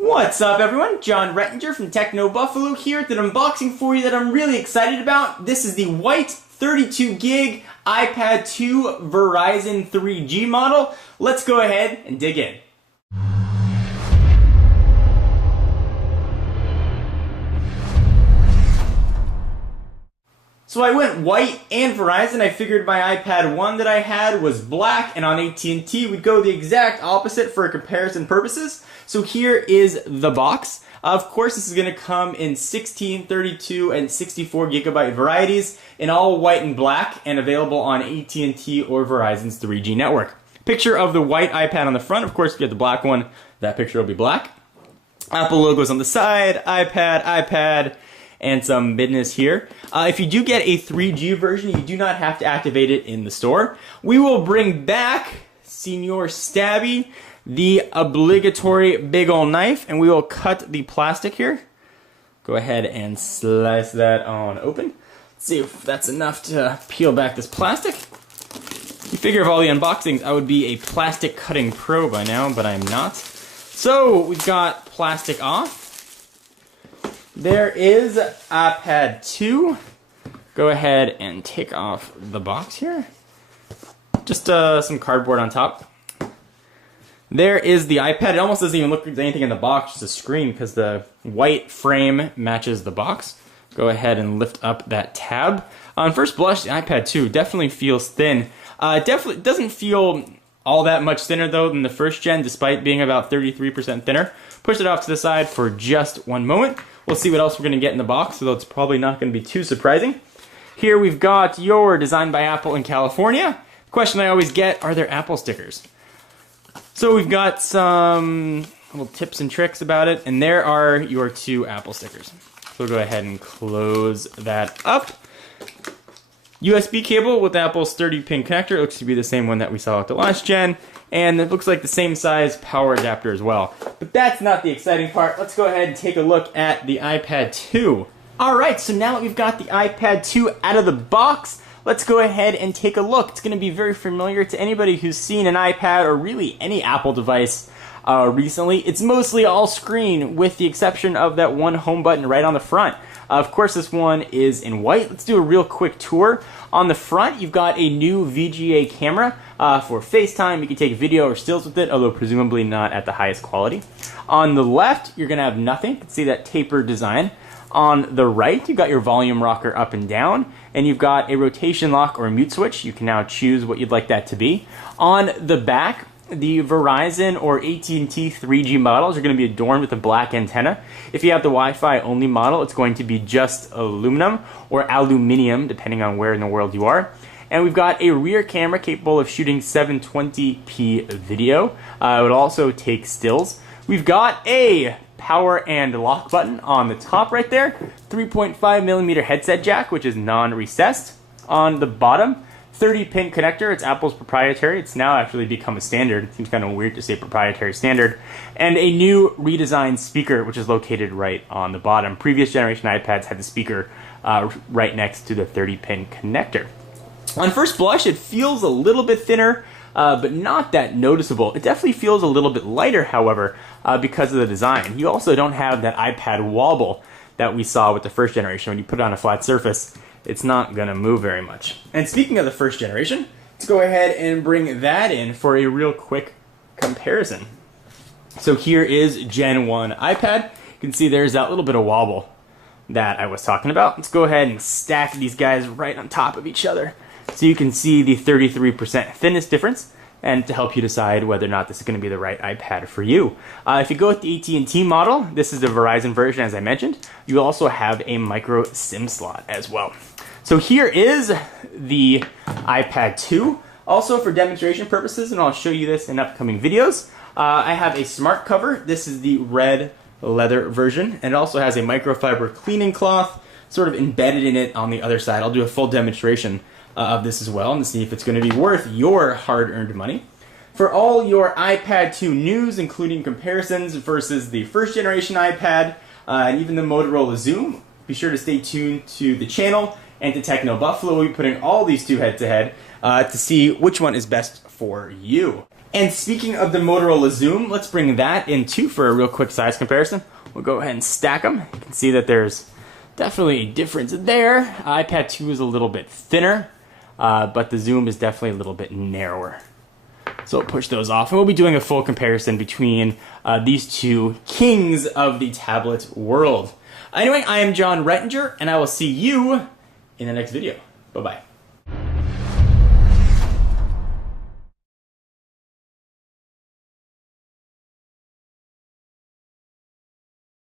What's up everyone? John Rettinger from Techno Buffalo here with an unboxing for you that I'm really excited about. This is the white 32 gig iPad 2 Verizon 3G model. Let's go ahead and dig in. So I went white and Verizon. I figured my iPad 1 that I had was black, and on AT&T we'd go the exact opposite for comparison purposes. So here is the box. Of course, this is going to come in 16, 32, and 64 gigabyte varieties in all white and black, and available on AT&T or Verizon's 3G network. Picture of the white iPad on the front. Of course, if you get the black one, that picture will be black. Apple logos on the side, iPad, and some business here. If you do get a 3G version, you do not have to activate it in the store. We will bring back Senor Stabby, the obligatory big ol' knife, and we will cut the plastic here. Go ahead and slice that on open. Let's see if that's enough to peel back this plastic. You figure of all the unboxings, I would be a plastic cutting pro by now, but I'm not. So we've got plastic off. There is iPad 2. Go ahead and take off the box here. Just some cardboard on top. There is the iPad. It almost doesn't even look like there's anything in the box, just a screen, because the white frame matches the box. Go ahead and lift up that tab. On first blush, the iPad 2 definitely feels thin. Definitely doesn't feel all that much thinner though than the first gen, despite being about 33% thinner. Push it off to the side for just one moment. We'll see what else we're going to get in the box, although it's probably not going to be too surprising. Here we've got your Designed by Apple in California. The question I always get, are there Apple stickers? So we've got some little tips and tricks about it, and there are your two Apple stickers. So we'll go ahead and close that up. USB cable with Apple's 30-pin connector. It looks to be the same one that we saw with the last gen. And it looks like the same size power adapter as well. But that's not the exciting part. Let's go ahead and take a look at the iPad 2. Alright, so now that we've got the iPad 2 out of the box, let's go ahead and take a look. It's going to be very familiar to anybody who's seen an iPad or really any Apple device recently. It's mostly all screen with the exception of that one home button right on the front. Of course, this one is in white. Let's do a real quick tour. On the front, you've got a new VGA camera for FaceTime. You can take video or stills with it, although presumably not at the highest quality. On the left, you're going to have nothing. You can see that tapered design. On the right, you've got your volume rocker up and down, and you've got a rotation lock or a mute switch. You can now choose what you'd like that to be. On the back, the Verizon or AT&T 3G models are going to be adorned with a black antenna. If you have the Wi-Fi only model, it's going to be just aluminum or aluminium, depending on where in the world you are. And we've got a rear camera capable of shooting 720p video. It would also take stills. We've got a power and lock button on the top right there. 3.5mm headset jack, which is non-recessed. On the bottom, 30-pin connector. It's Apple's proprietary. It's now actually become a standard. It seems kind of weird to say proprietary standard. And a new redesigned speaker, which is located right on the bottom. Previous generation iPads had the speaker right next to the 30-pin connector. On first blush, it feels a little bit thinner, but not that noticeable. It definitely feels a little bit lighter, however, because of the design. You also don't have that iPad wobble that we saw with the first generation. When you put it on a flat surface, it's not going to move very much. And speaking of the first generation, let's go ahead and bring that in for a real quick comparison. So here is Gen 1 iPad. You can see there's that little bit of wobble that I was talking about. Let's go ahead and stack these guys right on top of each other so you can see the 33% thinness difference, and to help you decide whether or not this is going to be the right iPad for you. If you go with the AT&T model, this is the Verizon version as I mentioned. You also have a micro SIM slot as well. So here is the iPad 2. Also for demonstration purposes, and I'll show you this in upcoming videos, I have a smart cover. This is the red leather version, and it also has a microfiber cleaning cloth sort of embedded in it on the other side. I'll do a full demonstration of this as well and see if it's going to be worth your hard-earned money. For all your iPad 2 news, including comparisons versus the first generation iPad and even the Motorola Zoom, be sure to stay tuned to the channel and to Techno Buffalo. We'll be putting all these two head-to-head to see which one is best for you. And speaking of the Motorola Zoom, let's bring that in too for a real quick size comparison. We'll go ahead and stack them. You can see that there's definitely a difference there. iPad 2 is a little bit thinner, but the Zoom is definitely a little bit narrower. So we'll push those off, and we'll be doing a full comparison between these two kings of the tablet world. Anyway, I am John Rettinger, and I will see you in the next video. Bye-bye.